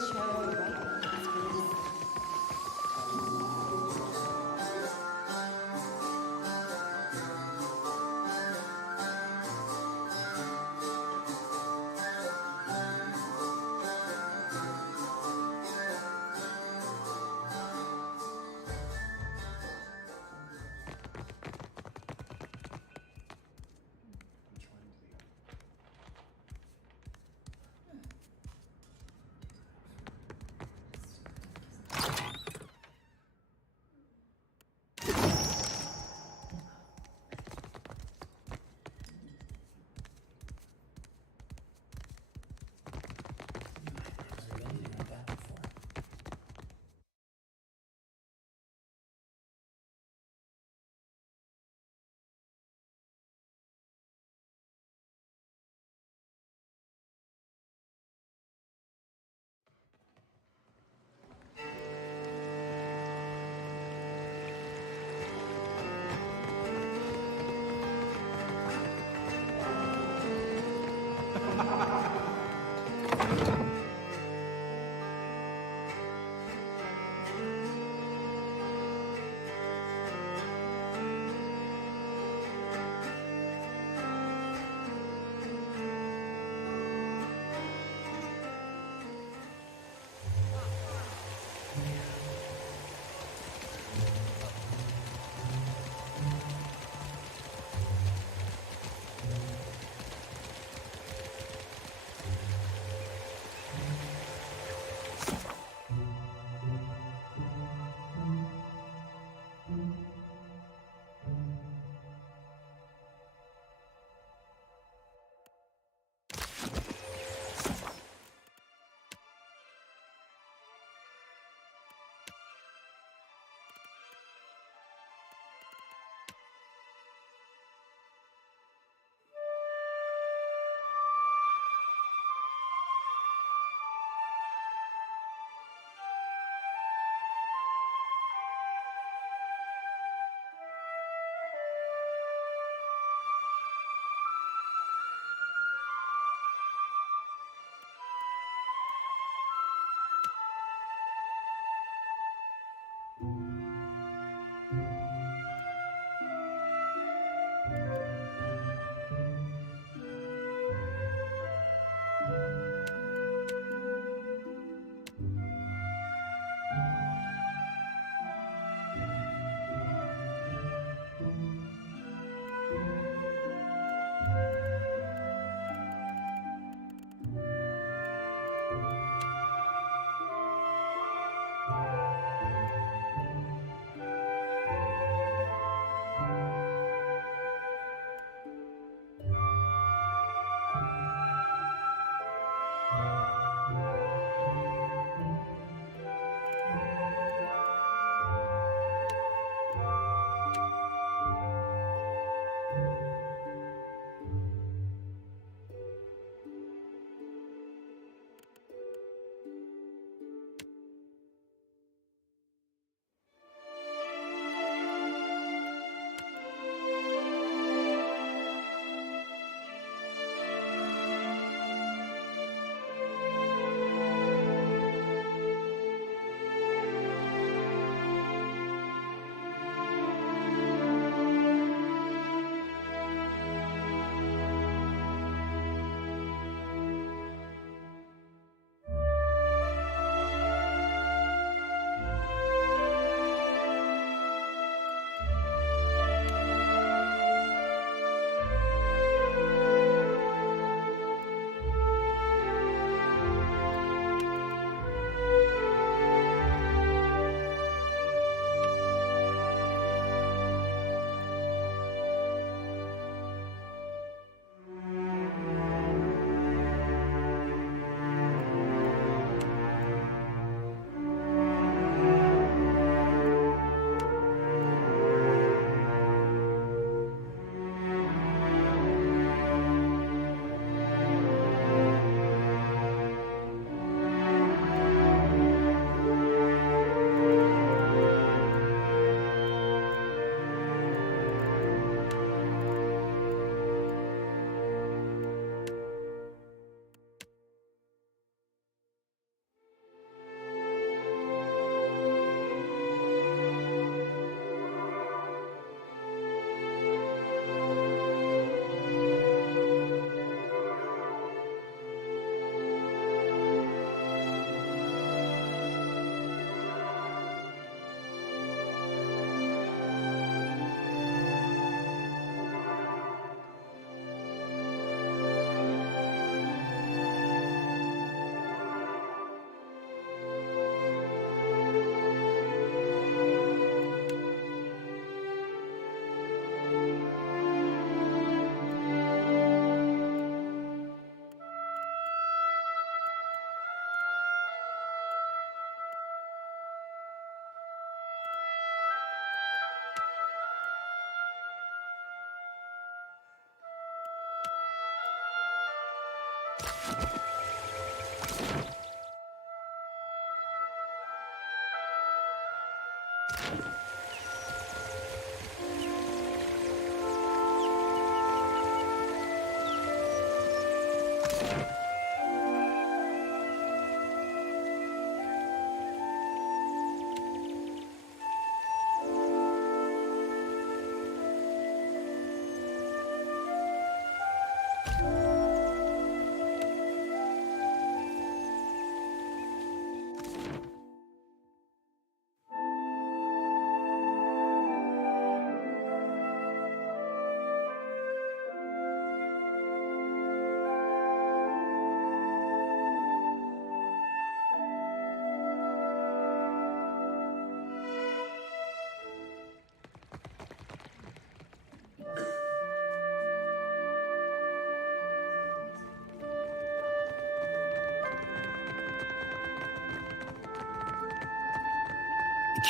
show right now. It's really Which one do we? I've never been anything like that before.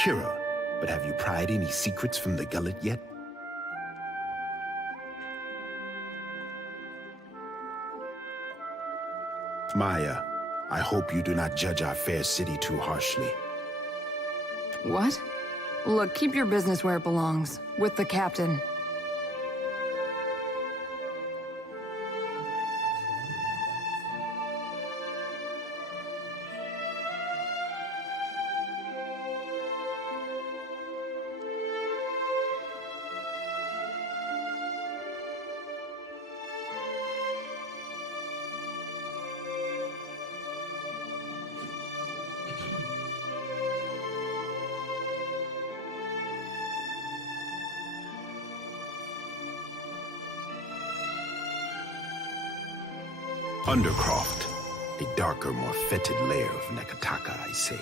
Kira, but have you pried any secrets from the gullet yet? Maya, I hope you do not judge our fair city too harshly. What? Look, keep your business where it belongs, with the captain. Undercroft, a darker, more fetid lair of Nekataka, I say.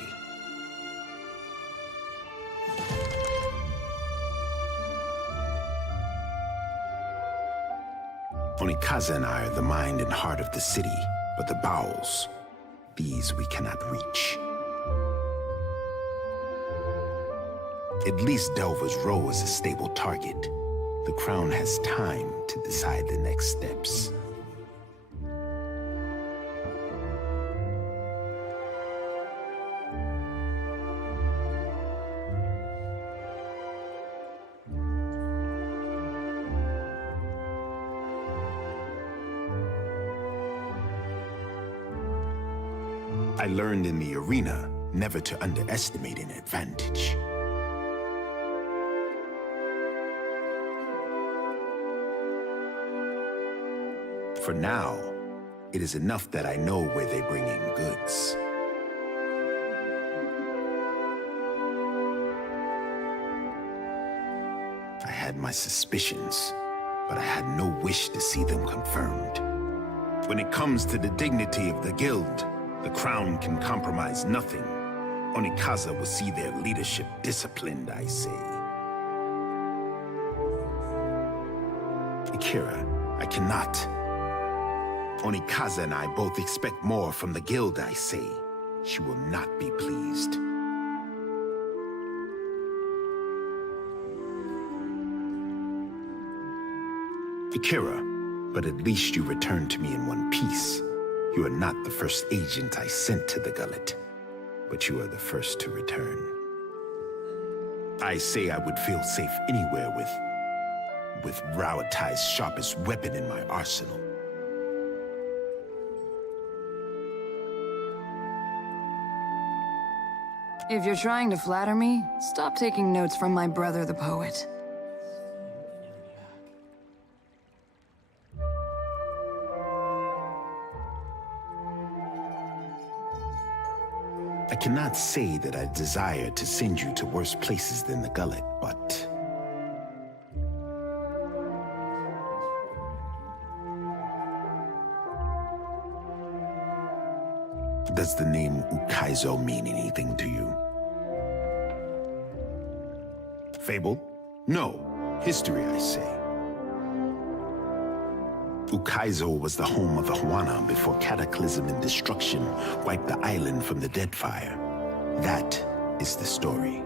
Onikaza and I are the mind and heart of the city, but the bowels, these we cannot reach. At least Delver's Row is a stable target. The Crown has time to decide the next steps. I learned in the arena never to underestimate an advantage. For now, it is enough that I know where they bring in goods. I had my suspicions, but I had no wish to see them confirmed. When it comes to the dignity of the guild, the Crown can compromise nothing. Onikaza will see their leadership disciplined, I say. Akira, I cannot. Onikaza and I both expect more from the guild, I say. She will not be pleased. Akira, but at least you returned to me in one piece. You are not the first agent I sent to the gullet, but you are the first to return. I say I would feel safe anywhere with Rauatai's sharpest weapon in my arsenal. If you're trying to flatter me, stop taking notes from my brother the poet. I cannot say that I desire to send you to worse places than the gullet, but... Does the name Ukaizo mean anything to you? Fable? No. History, I say. Ukaizo was the home of the Huana before cataclysm and destruction wiped the island from the Deadfire. That is the story.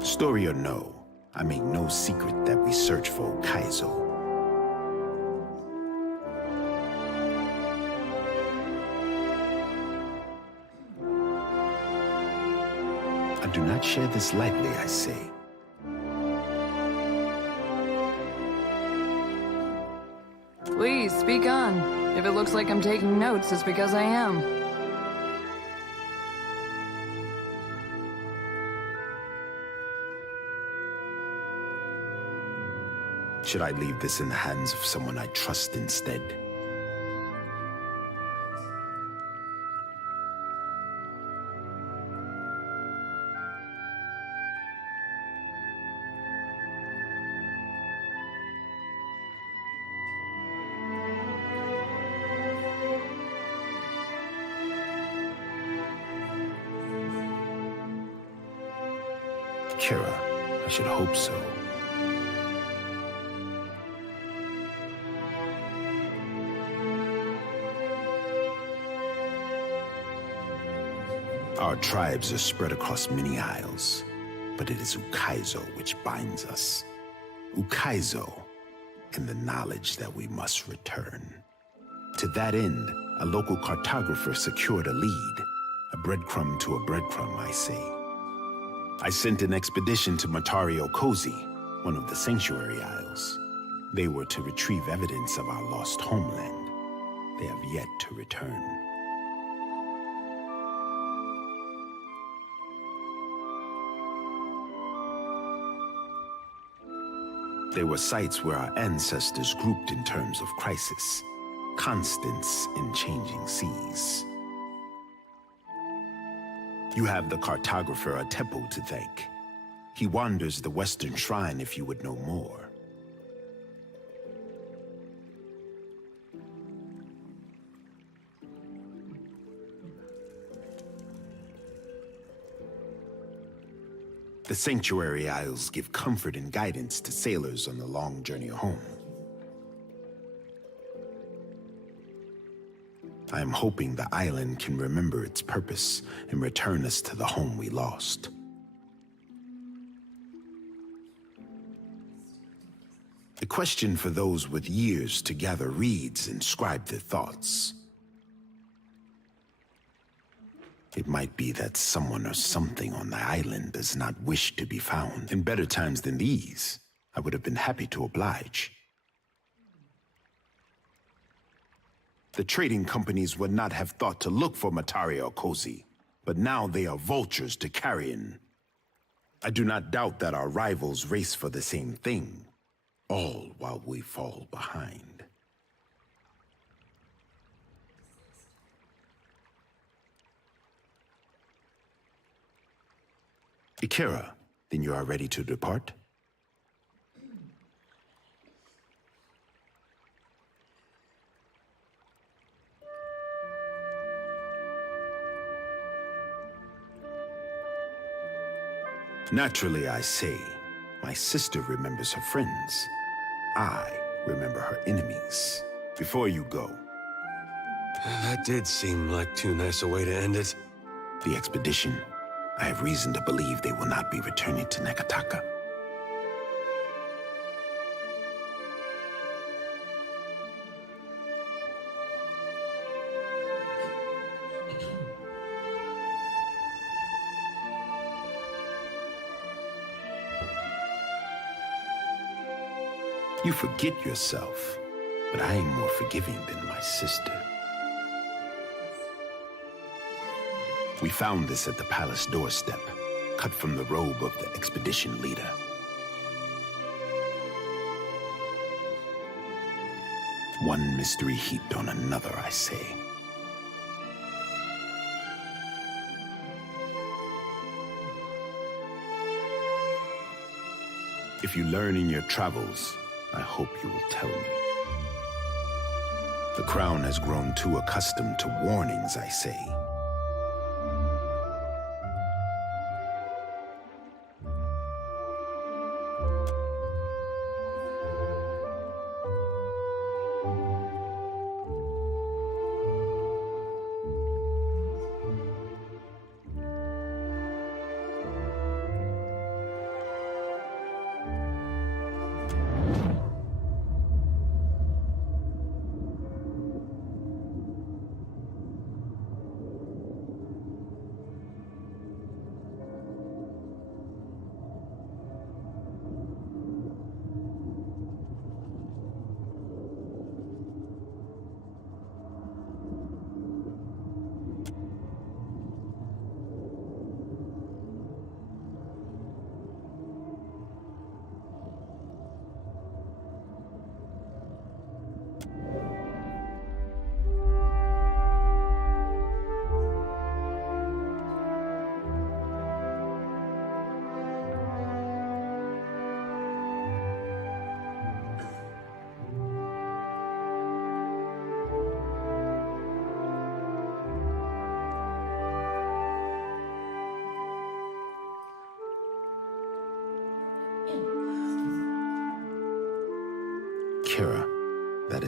Story or no, I make no secret that we search for Ukaizo. do not share this lightly, I say. Please, speak on. If it looks like I'm taking notes, it's because I am. Should I leave this in the hands of someone I trust instead? Kira, I should hope so. Our tribes are spread across many isles, but it is Ukaizo which binds us. Ukaizo, and the knowledge that we must return. To that end, a local cartographer secured a lead, a breadcrumb to a breadcrumb, I say. I sent an expedition to Matario Kozi, one of the Sanctuary Isles. They were to retrieve evidence of our lost homeland. They have yet to return. They were sites where our ancestors grouped in terms of crisis, constants in changing seas. You have the cartographer Atepo to thank. He wanders the Western Shrine if you would know more. The Sanctuary Isles give comfort and guidance to sailors on the long journey home. I am hoping the island can remember its purpose and return us to the home we lost. A question for those with years to gather reeds and scribe their thoughts. It might be that someone or something on the island does not wish to be found. In better times than these, I would have been happy to oblige. The trading companies would not have thought to look for Matario Kozi, but now they are vultures to carrion. I do not doubt that our rivals race for the same thing, all while we fall behind. Ikira, then you are ready to depart? Naturally, I say, my sister remembers her friends. I remember her enemies. Before you go, That did seem like too nice a way to end it. the expedition, I have reason to believe they will not be returning to Nekataka. You forget yourself, but I am more forgiving than my sister. We found this at the palace doorstep, cut from the robe of the expedition leader. One mystery heaped on another, I say. If you learn in your travels, I hope you will tell me. The crown has grown too accustomed to warnings, I say.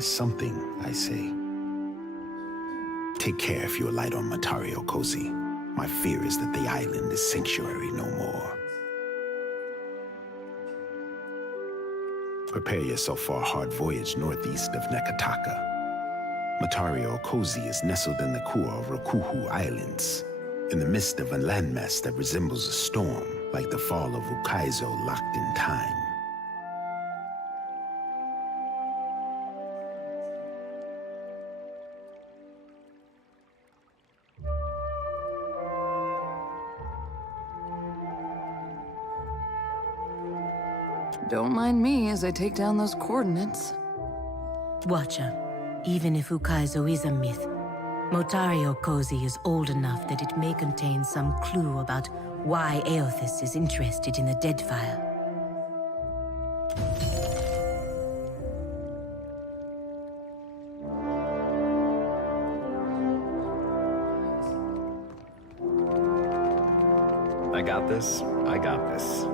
is something, I say. Take care if you alight on Matario Cozy. My fear is that the island is sanctuary no more. Prepare yourself for a hard voyage northeast of Nekataka. Matario Cozy is nestled in the Kua Rokuhu Islands, in the midst of a landmass that resembles a storm, like the fall of Ukaizo locked in time. Don't mind me as I take down those coordinates. Watcher, even if Ukaizo is a myth, Motario Cozy is old enough that it may contain some clue about why Aothis is interested in the Deadfire. I got this. I got this.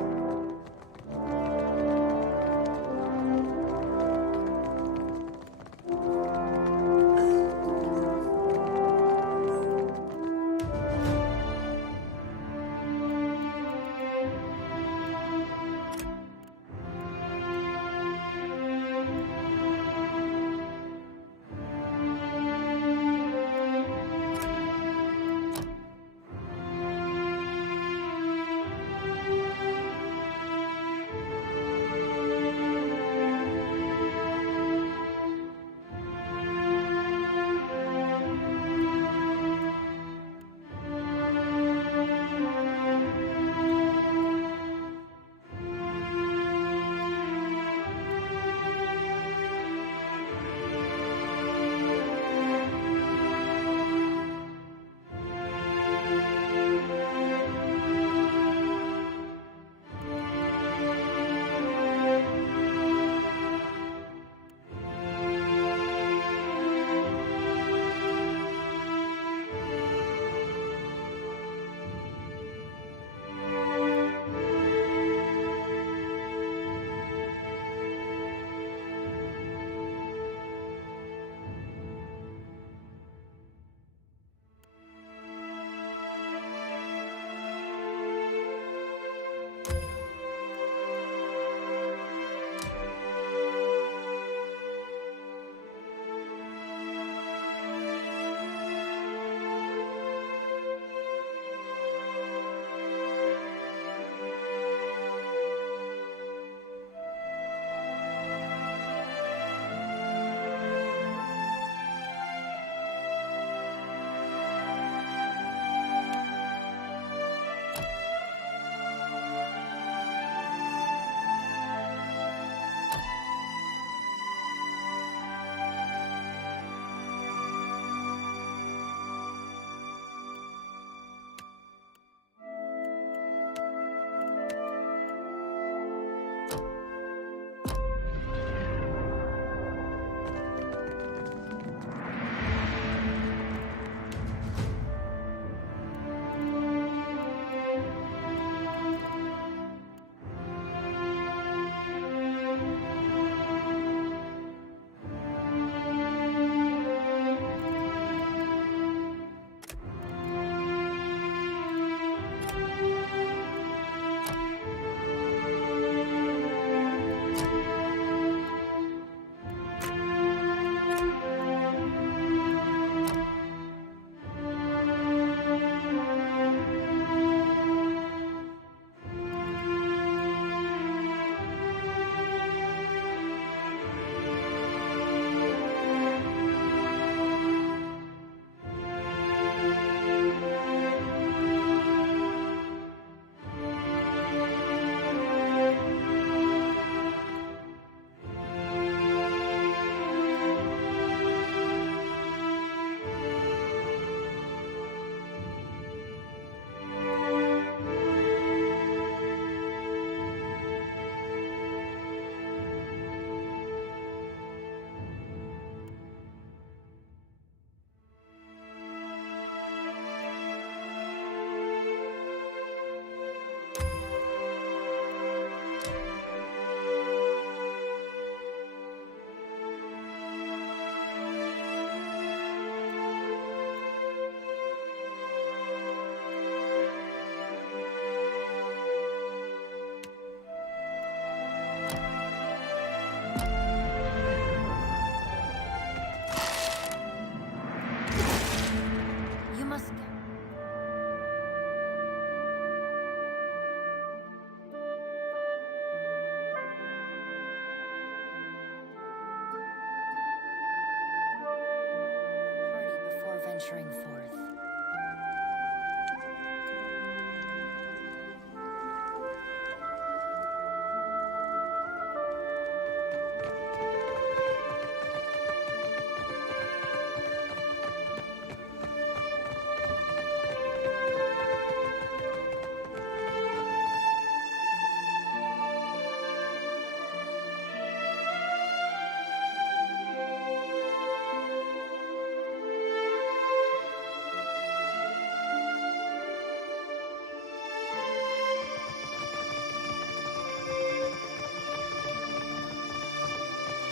venturing forth.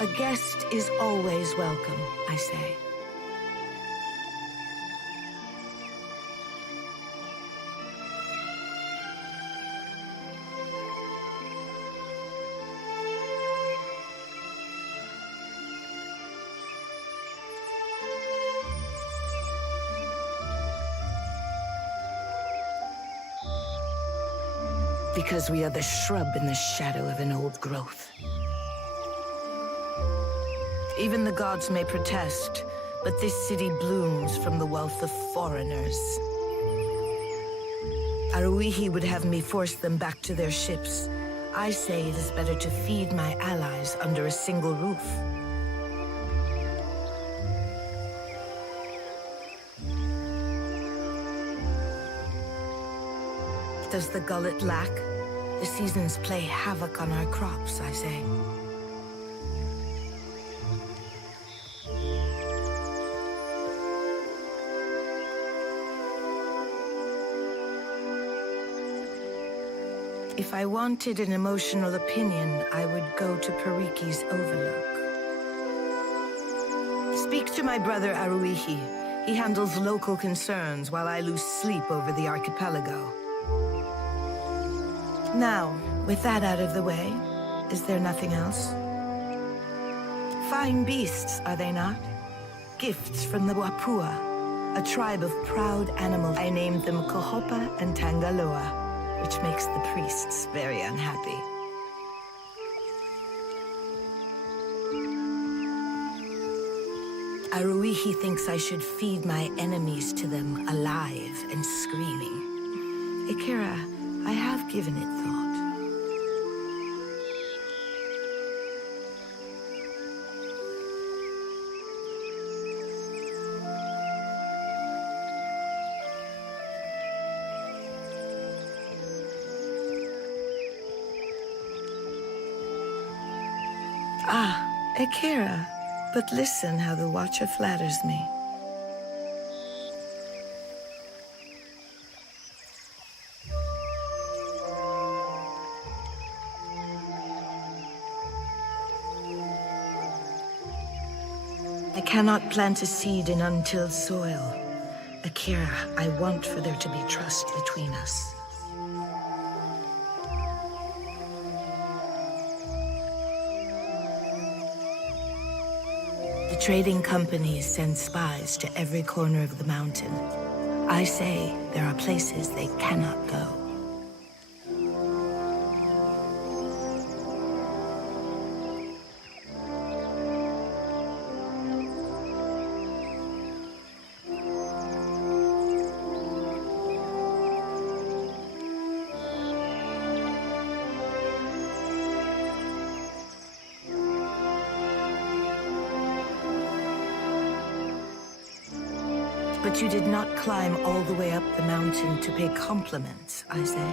A guest is always welcome, I say. Because we are the shrub in the shadow of an old growth. Even the gods may protest, but this city blooms from the wealth of foreigners. Aruihi would have me force them back to their ships. I say it is better to feed my allies under a single roof. Does the gullet lack? The seasons play havoc on our crops, I say. If I wanted an emotional opinion, I would go to Pariki's Overlook. Speak to my brother Aruihi. He handles local concerns while I lose sleep over the archipelago. Now, with that out of the way, is there nothing else? Fine beasts, are they not? Gifts from the Wapua, a tribe of proud animals. I named them Kohopa and Tangaloa, which makes the priests very unhappy. Aruihi thinks I should feed my enemies to them alive and screaming. Akira, I have given it thought. Ah, Akira. But listen how the Watcher flatters me. I cannot plant a seed in untilled soil. Akira, I want for there to be trust between us. The trading companies send spies to every corner of the mountain. I say there are places they cannot go. But you did not climb all the way up the mountain to pay compliments, I say.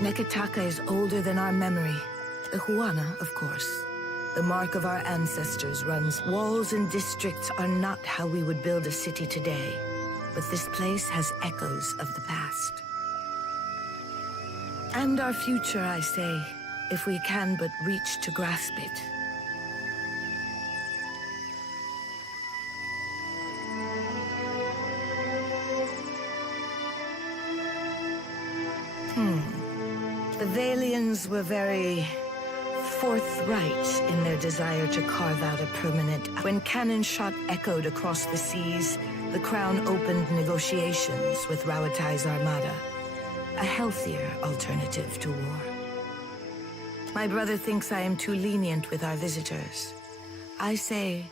Neketaka is older than our memory. The Huana, of course. The mark of our ancestors runs. Walls and districts are not how we would build a city today. But this place has echoes of the past. And our future, I say, if we can but reach to grasp it. The Valians were very forthright in their desire to carve out a permanent... When cannon shot echoed across the seas, the Crown opened negotiations with Rauatai's armada. A healthier alternative to war. My brother thinks I am too lenient with our visitors. I say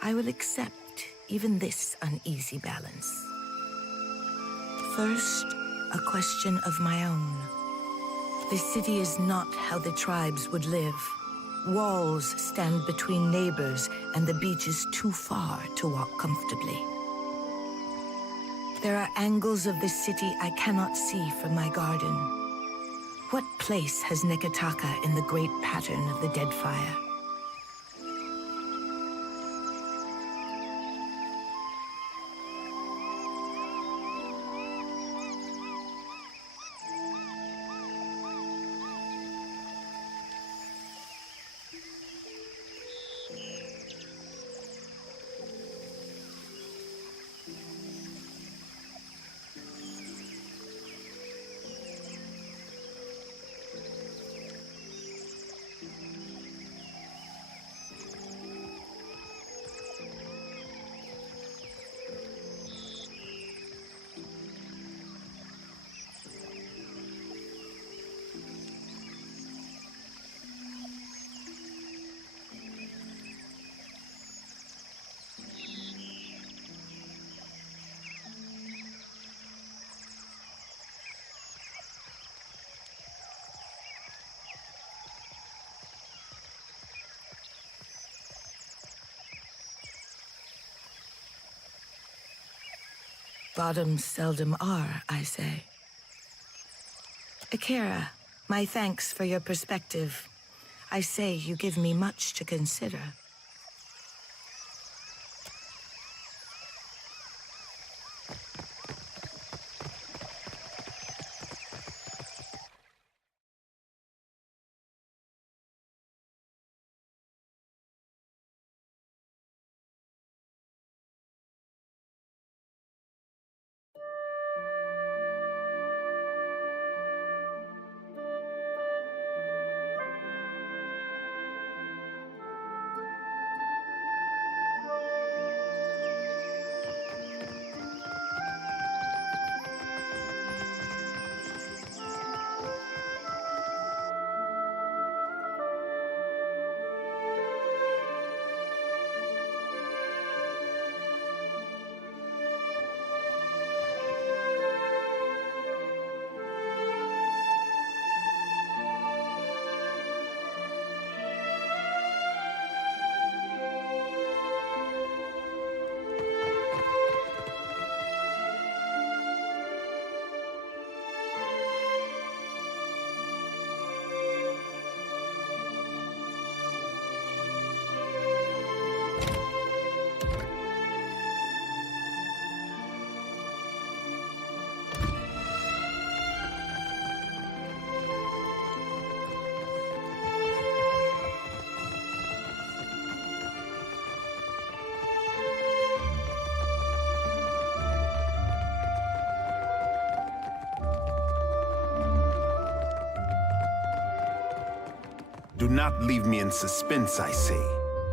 I will accept even this uneasy balance. First, a question of my own. This city is not how the tribes would live. Walls stand between neighbors, and the beach is too far to walk comfortably. There are angles of this city I cannot see from my garden. What place has Neketaka in the great pattern of the Deadfire? Bottoms seldom are, I say. Akira, my thanks for your perspective. I say you give me much to consider. Do not leave me in suspense, I say.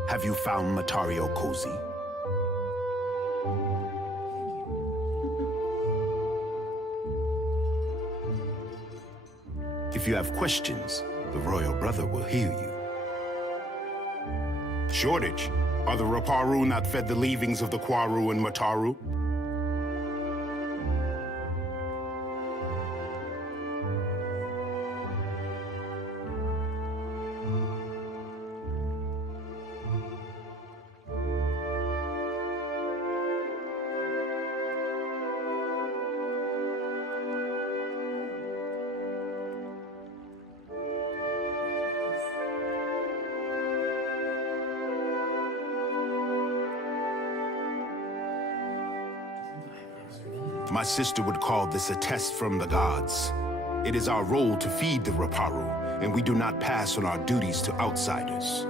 Have you found Matario Cozy? If you have questions, the Royal Brother will hear you. Shortage. Are the Raparu not fed the leavings of the Kwaru and Mataru? My sister would call this a test from the gods. It is our role to feed the Raparu, and we do not pass on our duties to outsiders.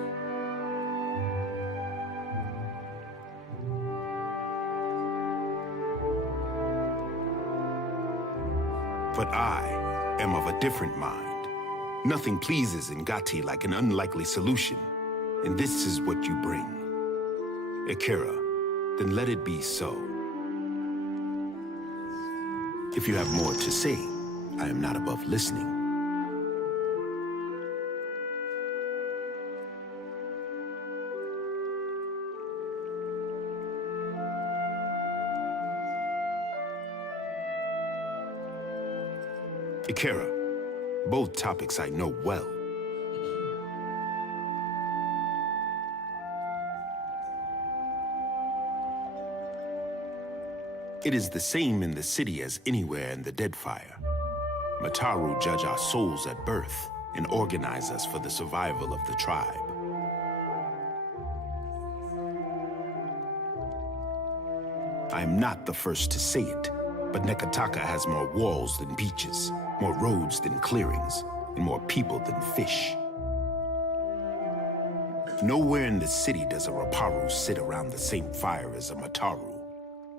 But I am of a different mind. Nothing pleases Ngati like an unlikely solution, and this is what you bring. Akira, then let it be so. If you have more to say, I am not above listening. Ikera, both topics I know well. It is the same in the city as anywhere in the Deadfire. Mataru judge our souls at birth and organize us for the survival of the tribe. I am not the first to say it, but Nekataka has more walls than beaches, more roads than clearings, and more people than fish. Nowhere in the city does a Raparu sit around the same fire as a Mataru.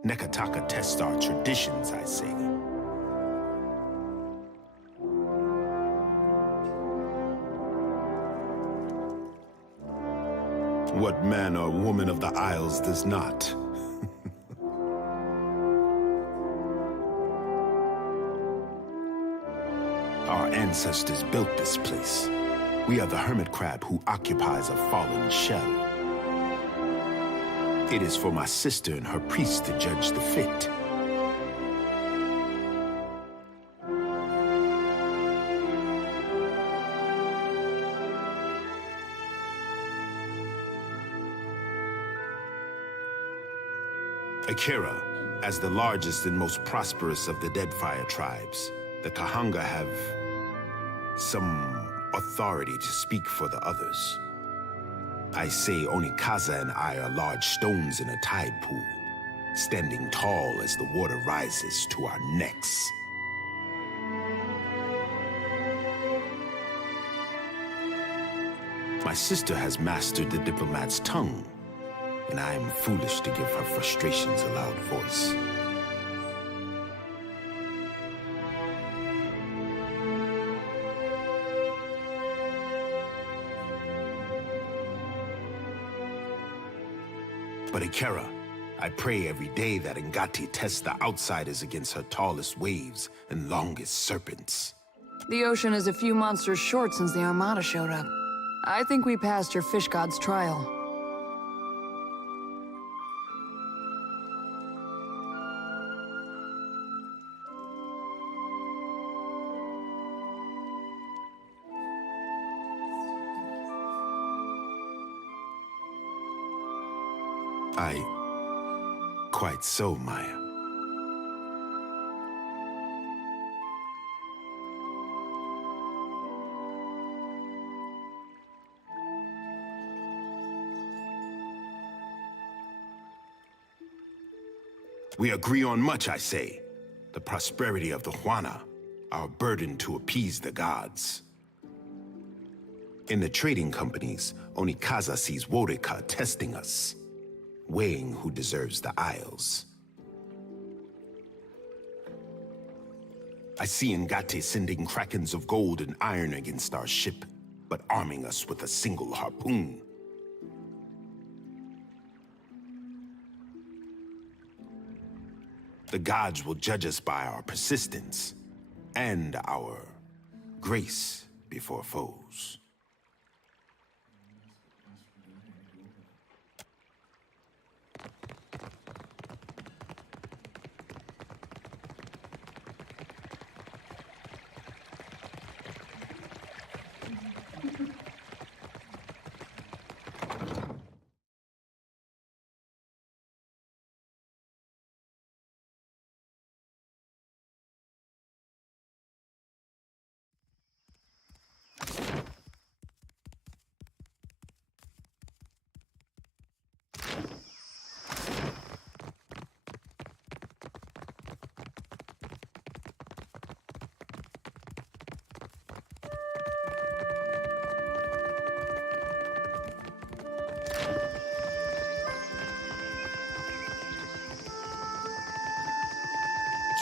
Nekataka tests our traditions, I say. What man or woman of the Isles does not? Our ancestors built this place. We are the hermit crab who occupies a fallen shell. It is for my sister and her priest to judge the fit. Akira, as the largest and most prosperous of the Deadfire tribes, the Kahanga have some authority to speak for the others. I say Onikaza and I are large stones in a tide pool, standing tall as the water rises to our necks. My sister has mastered the diplomat's tongue, and I am foolish to give her frustrations a loud voice. But Ikera, I pray every day that Ngati tests the outsiders against her tallest waves and longest serpents. The ocean is a few monsters short since the Armada showed up. I think we passed your fish god's trial. Quite so, Maya. We agree on much, I say. The prosperity of the Huana, our burden to appease the gods. In the trading companies, Onikaza sees Worika testing us, weighing who deserves the Isles. I see Ngate sending krakens of gold and iron against our ship, but arming us with a single harpoon. The gods will judge us by our persistence and our grace before foes.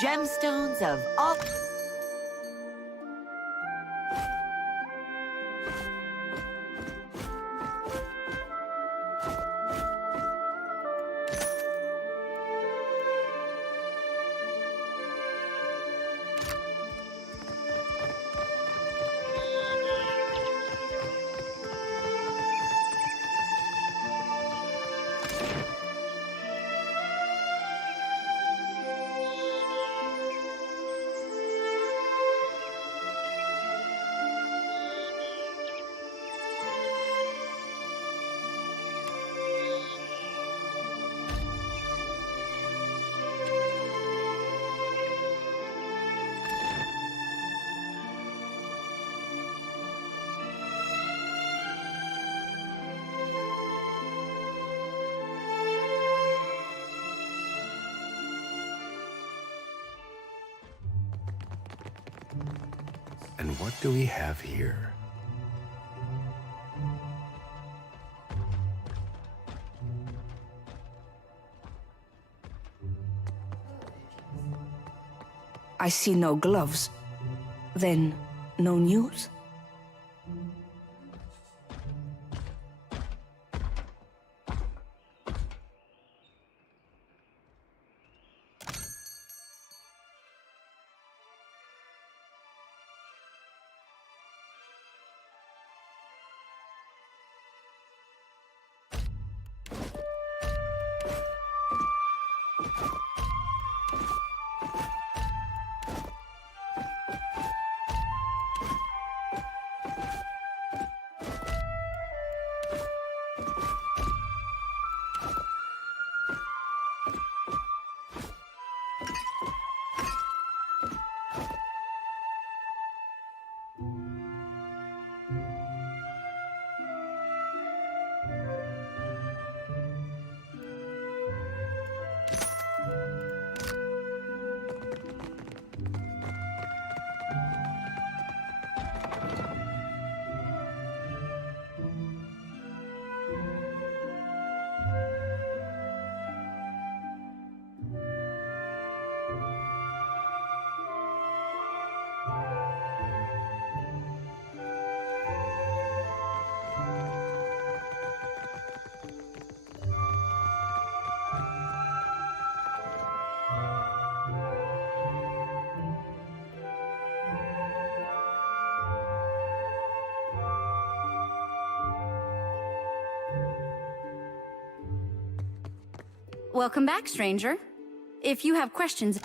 Gemstones of all... And what do we have here? I see no gloves. Then, no news? Welcome back, stranger. If you have questions...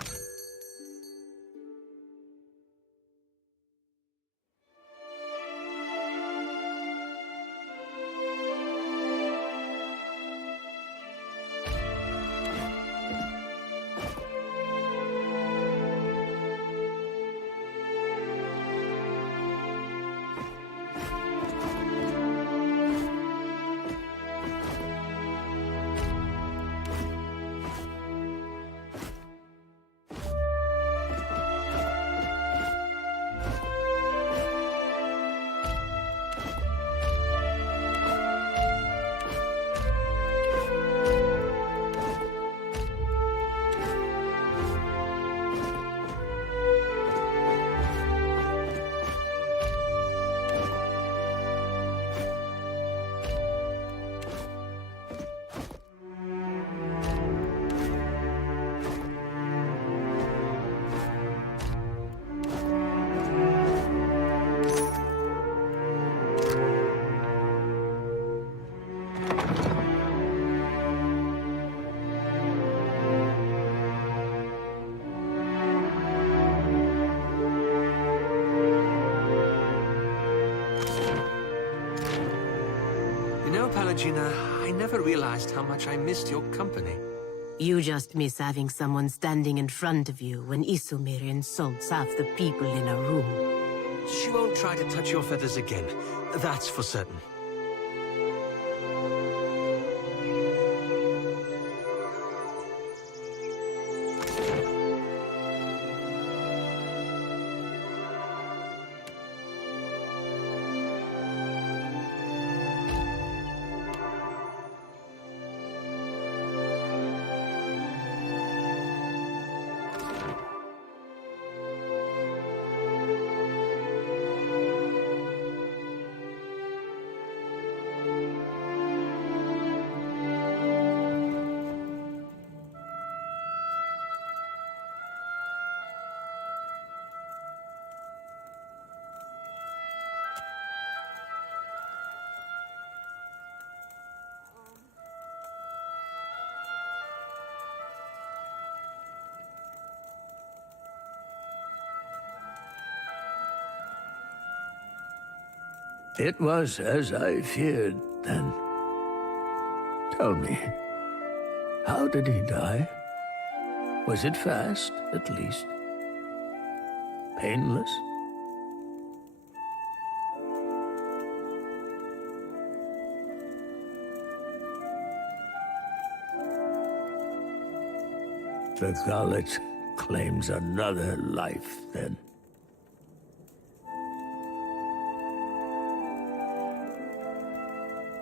Pallegina, I never realized how much I missed your company. You just miss having someone standing in front of you when Isumir insults half the people in a room. She won't try to touch your feathers again. That's for certain. It was as I feared, then. Tell me, how did he die? Was it fast, at least? Painless? The gullet claims another life, then.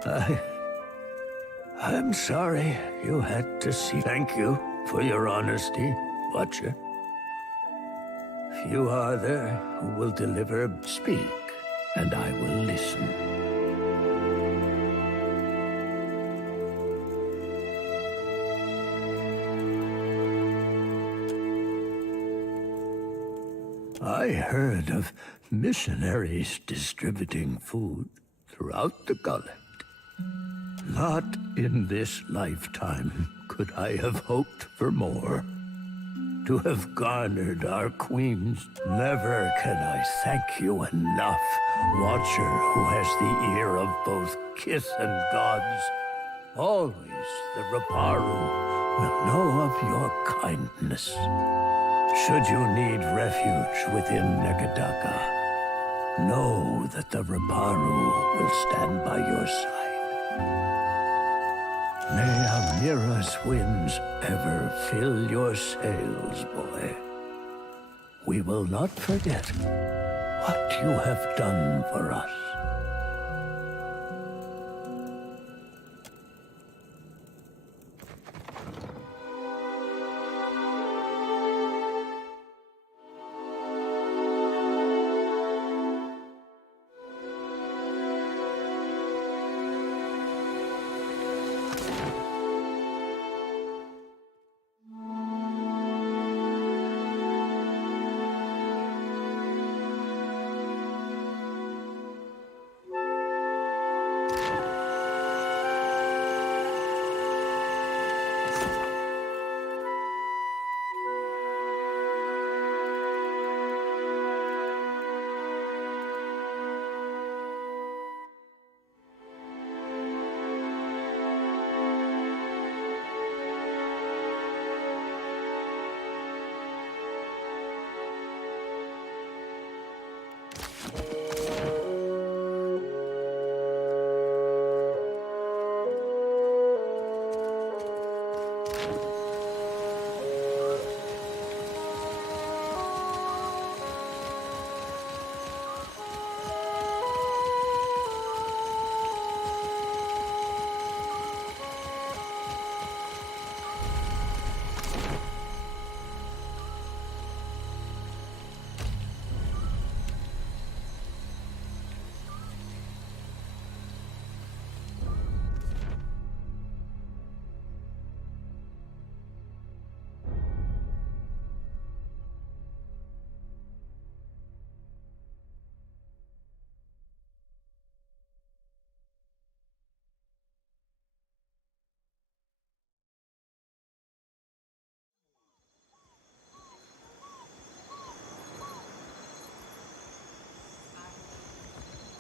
I'm sorry you had to see. Thank you for your honesty, Watcher. Few are there who will deliver. Speak, and I will listen. I heard of missionaries distributing food throughout the Gullet. Not in this lifetime could I have hoped for more. To have garnered our queens. Never can I thank you enough, Watcher who has the ear of both kith and gods. Always the Raparu will know of your kindness. Should you need refuge within Nekadaka, know that the Raparu will stand by your side. May Amira's winds ever fill your sails, boy. We will not forget what you have done for us.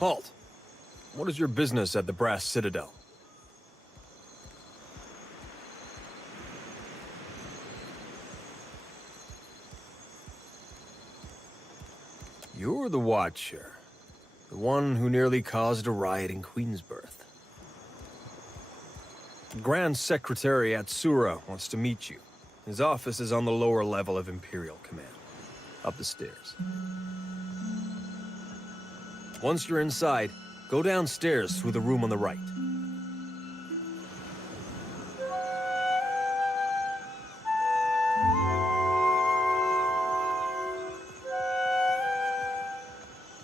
Halt! What is your business at the Brass Citadel? You're the Watcher. The one who nearly caused a riot in Queensbirth. The Grand Secretary Atsura wants to meet you. His office is on the lower level of Imperial Command. Up the stairs. Once you're inside, go downstairs through the room on the right.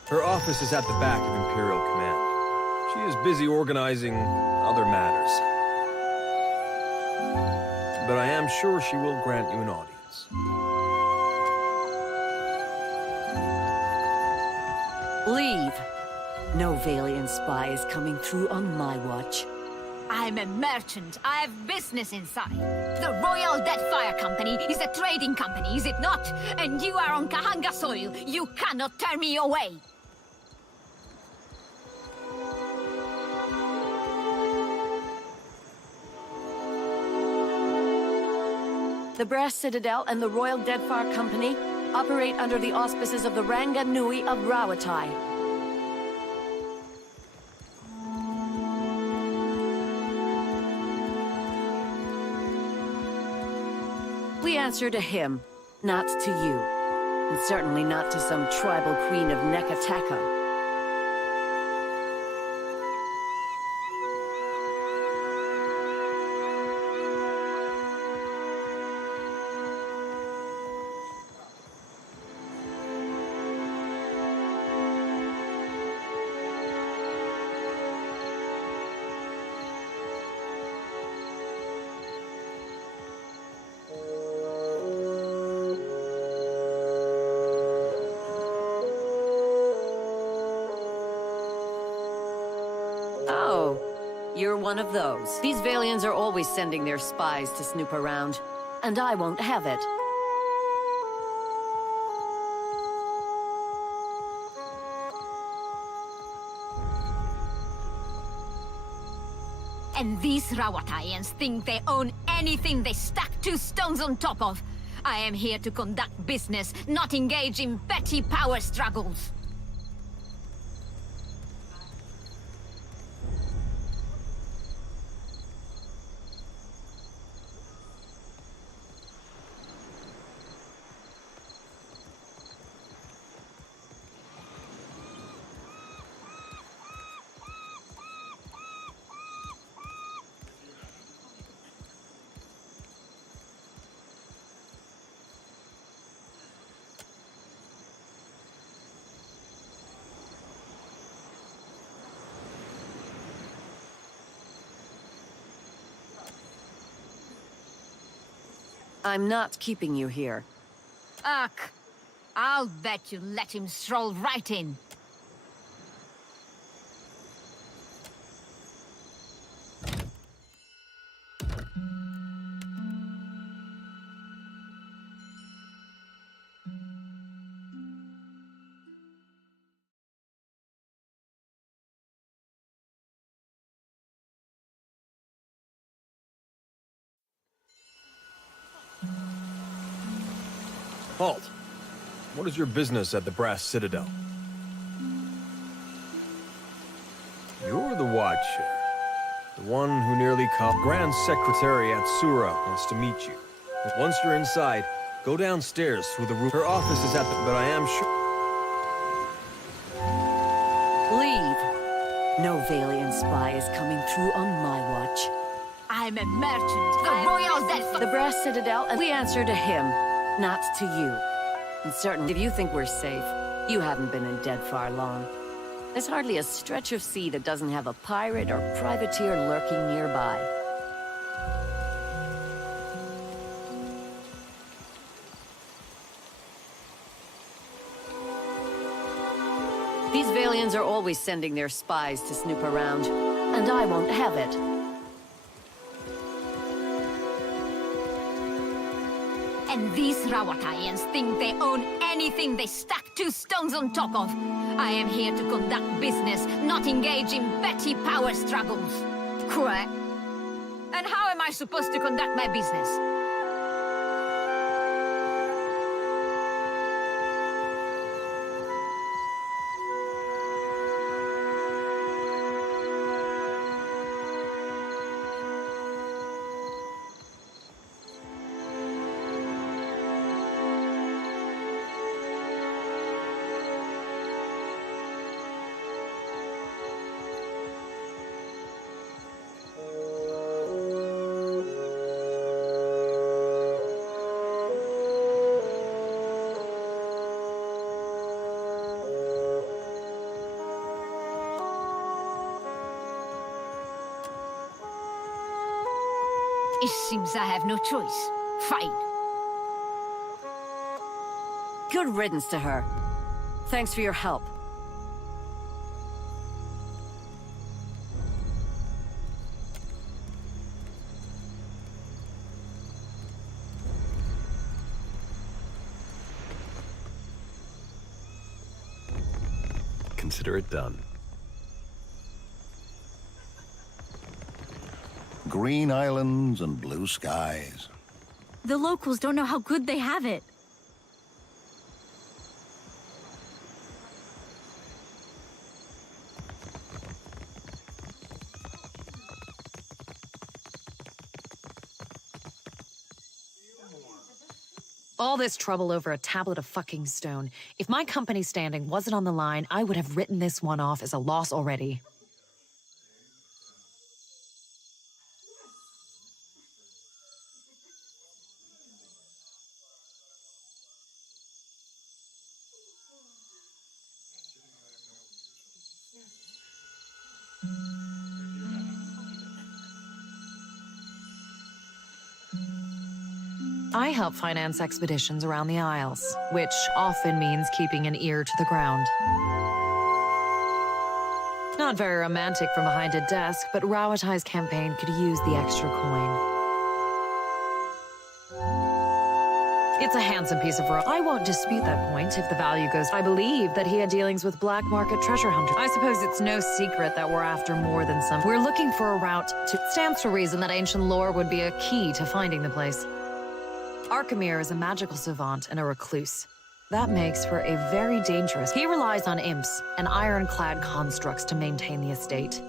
Her office is at the back of Imperial Command. She is busy organizing other matters. But I am sure she will grant you an audience. Leave. No Valiant spy is coming through on my watch. I'm a merchant. I have business inside. The Royal Deadfire Company is a trading company, is it not? And you are on Kahanga soil. You cannot turn me away. The Brass Citadel and the Royal Deadfire Company operate under the auspices of the Ranga Nui of Rawatai. We answer to him, not to you. And certainly not to some tribal queen of Nekataka. You're one of those. These Valians are always sending their spies to snoop around, and I won't have it. And these Rawatayans think they own anything they stack 2 stones on top of. I am here to conduct business, not engage in petty power struggles. I'm not keeping you here. Ugh. I'll bet you let him stroll right in. Halt! What is your business at the Brass Citadel? You're the Watcher. The one who nearly caught Grand Secretary at Sura wants to meet you. Once you're inside, go downstairs through the roof. Her office is at the... but I am sure... Leave. No Valian spy is coming through on my watch. I'm a merchant, the Royal Death... The Brass Citadel, and we answer to him, not to you. And certainly, if you think we're safe, you haven't been in Deadfar long. There's hardly a stretch of sea that doesn't have a pirate or privateer lurking nearby. These Valians are always sending their spies to snoop around, and I won't have it. And these Rawatayans think they own anything they stack 2 stones on top of. I am here to conduct business, not engage in petty power struggles. Correct. And how am I supposed to conduct my business? It seems I have no choice. Fine. Good riddance to her. Thanks for your help. Consider it done. Green islands and blue skies. The locals don't know how good they have it. All this trouble over a tablet of fucking stone. If my company's standing wasn't on the line, I would have written this one off as a loss already. I help finance expeditions around the Isles, which often means keeping an ear to the ground. Not very romantic from behind a desk, but Rawatai's campaign could use the extra coin. It's a handsome piece of rope. I won't dispute that point if the value goes. I believe that he had dealings with black market treasure hunters. I suppose it's no secret that we're after more than some. We're looking for a route to... Stands to reason that ancient lore would be a key to finding the place. Arkemir is a magical savant and a recluse. That makes for a very dangerous... He relies on imps and ironclad constructs to maintain the estate.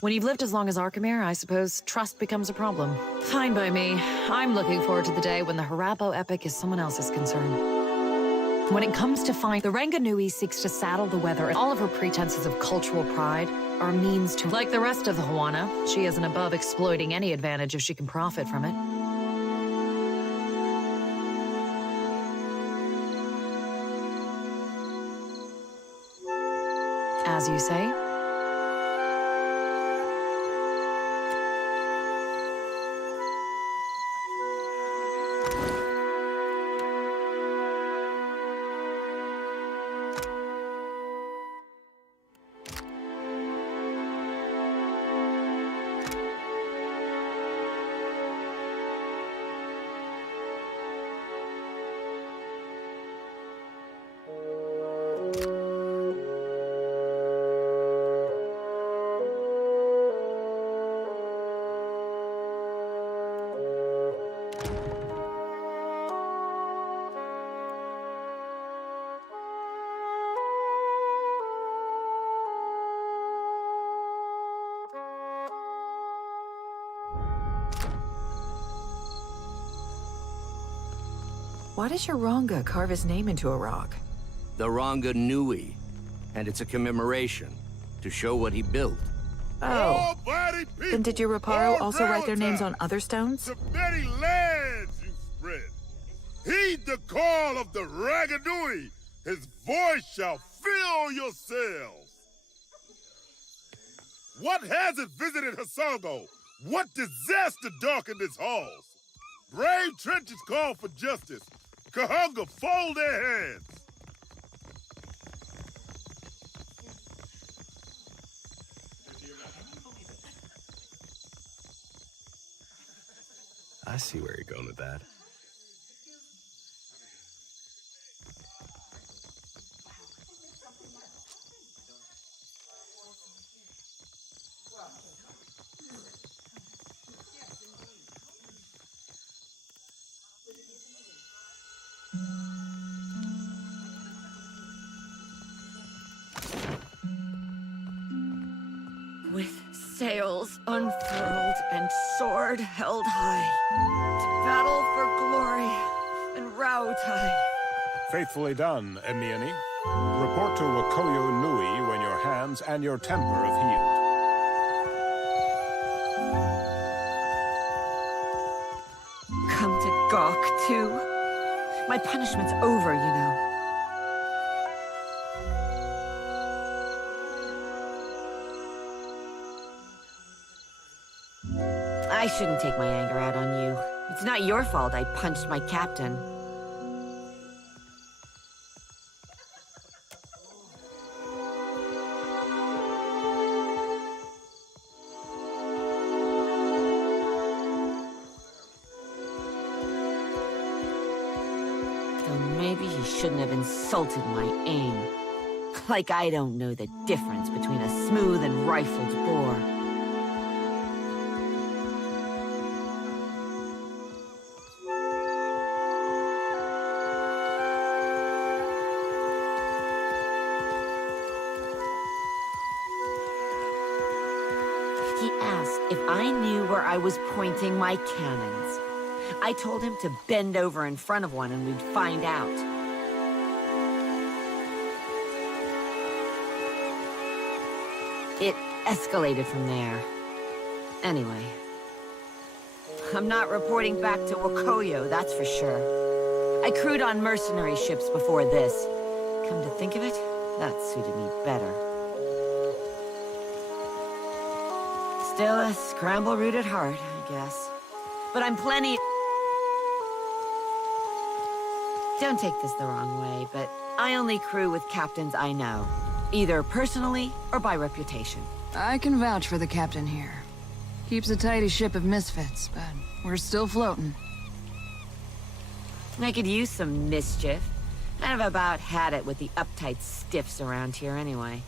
When you've lived as long as Arkemir, I suppose trust becomes a problem. Fine by me. I'm looking forward to the day when the Harappo epic is someone else's concern. When it comes to the Ranganui seeks to saddle the weather, and all of her pretenses of cultural pride are means to... Like the rest of the Huana, she isn't above exploiting any advantage if she can profit from it. As you say. Why does your Ranga carve his name into a rock? The Ranganui, and it's a commemoration to show what he built. Oh. Then did your Raparo also write their names on other stones? The very lands you spread. Heed the call of the Ranganui. His voice shall fill your cells. What hazard visited Hasongo? What disaster darkened its halls? Brave trenches call for justice. Kahunga fold their hands. I see where you're going with that. With sails unfurled and sword held high, to battle for glory and Rautai. Faithfully done, Emiani. Report to Wakoyo Nui when your hands and your temper have healed. Come to gawk, too? My punishment's over, you know. I shouldn't take my anger out on you. It's not your fault I punched my captain. So maybe he shouldn't have insulted my aim. Like I don't know the difference between a smooth and rifled bore. He asked if I knew where I was pointing my cannons. I told him to bend over in front of one and we'd find out. It escalated from there. Anyway. I'm not reporting back to Wakoyo, that's for sure. I crewed on mercenary ships before this. Come to think of it, that suited me better. Still a scramble root at heart, I guess. But I'm plenty... Don't take this the wrong way, but I only crew with captains I know. Either personally or by reputation. I can vouch for the captain here. Keeps a tidy ship of misfits, but we're still floating. I could use some mischief. I've about had it with the uptight stiffs around here anyway.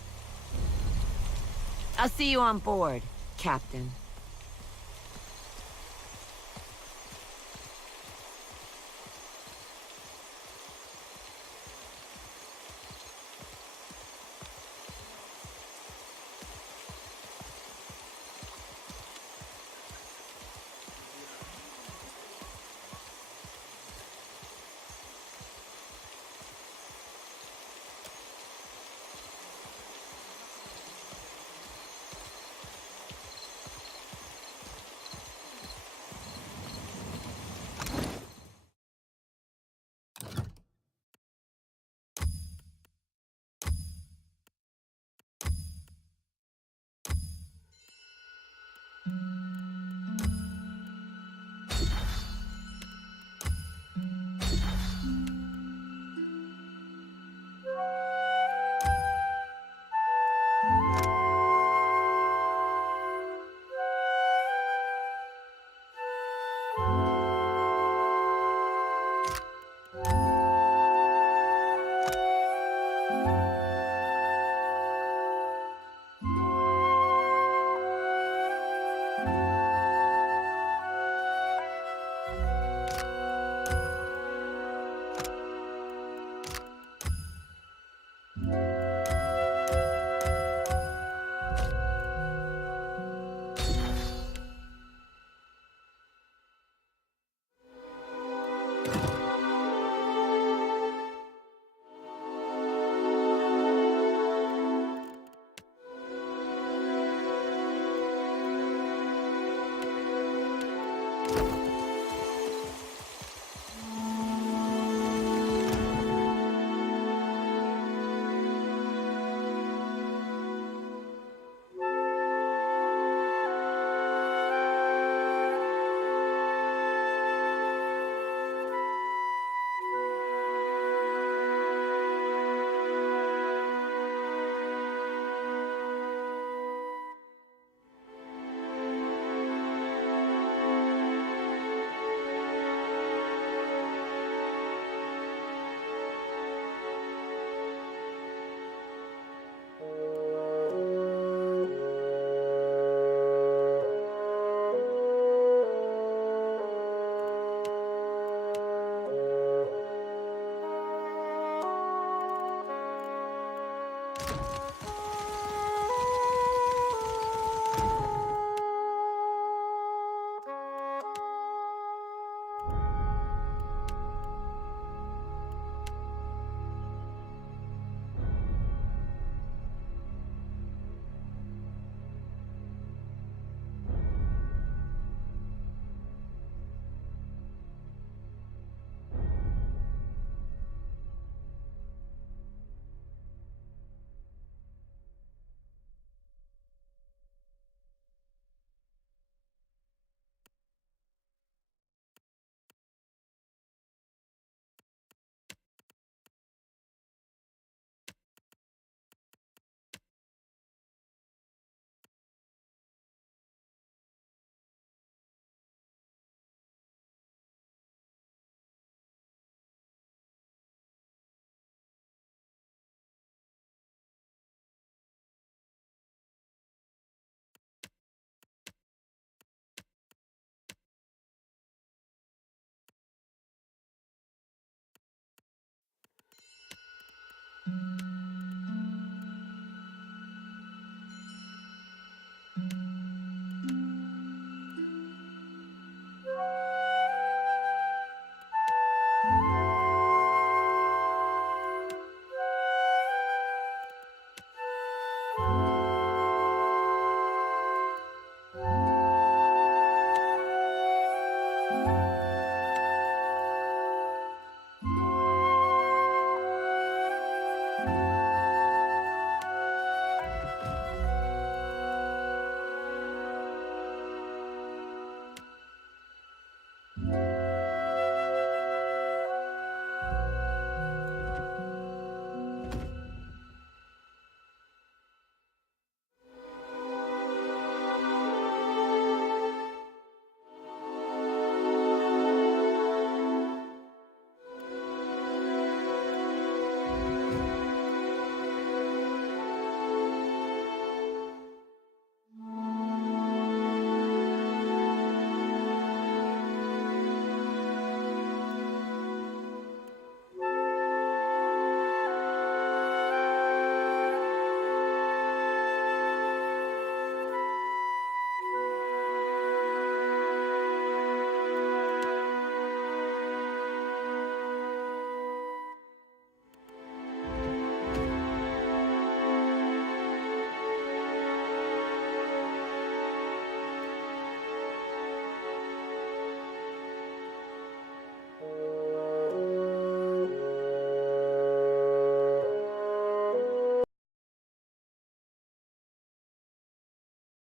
I'll see you on board, Captain.